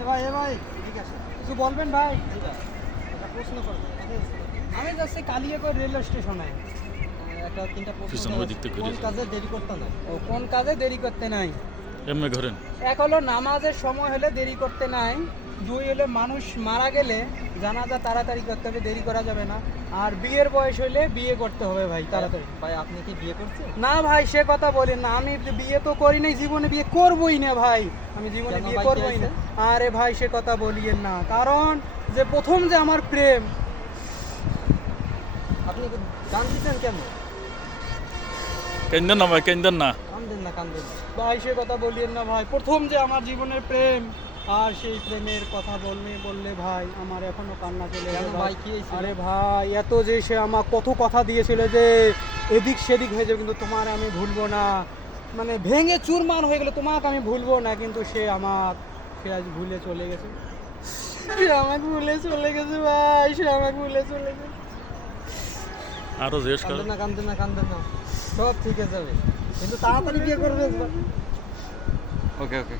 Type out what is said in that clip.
এ ভাই এদিকে আসেন। কিছু বলবেন ভাই? একটা প্রশ্ন করবেন। আমি যাচ্ছি কালিয়াকৈর রেলওয়ে স্টেশনে। একটা তিনটা প্রশ্ন পিছনে ওই দিক থেকে কোন ঘুরে যান। কাজে দেরি করতে নাই? ও কোন কাজে দেরি করতে নাই? এমনি ঘোরেন। এক হলো নামাজের সময় হলে দেরি করতে নাই, দুই হলো মানুষ মারা গেলে জানাজা তাড়াতাড়ি করতে হবে, দেরি করা যাবে না, আর বিয়ের বয়স হলে বিয়ে করতে হবে ভাই তাড়াতাড়ি। ভাই আপনি কি বিয়ে করছেন? না ভাই সে কথা বলেন না, আমি বিয়ে তো করি নাই, জীবনে বিয়ে করবই না ভাই, আমি জীবনে কেন বিয়ে ভাই, কি করবই না। হয়েছে? আরে ভাই সে কথা বলিয়েন না, কারণ যে প্রথম যে আমার প্রেম। আপনি গান দিচ্ছেন কেমন? কেন্দেন না ভাই, কেন্দেন না। কান্দেন না কান্দেন না। ভাই সে কথা বলিয়েন না ভাই, প্রথম যে আমার জীবনের প্রেম, আর সেই প্রেমের কথা বললে ভাই আমার এখনো কান্না চলে কেন যায় ভাই, কি হয়েছিল? আরে ভাই এত যে সে আমার কত কথা দিয়েছিল যে এদিক সেদিক হয়ে যাবে কিন্তু তোমার আমি ভুলবো না, মানে ভেঙে চুরমার হয়ে গেল, তোমাকে আমি ভুলবো না, কিন্তু সে আজ ভুলে চলে গেছে, সে আমাকে ভুলে চলে গেছে ভাই, সে আমাকে ভুলে চলে গেছে। আরো জিজ্ঞেস করেন। কান্দেন না কান্দেন না কান্দেন না, সব ঠিক হয়ে যাবে, কিন্তু তাড়াতাড়ি বিয়ে করবেন। ওকে ওকে।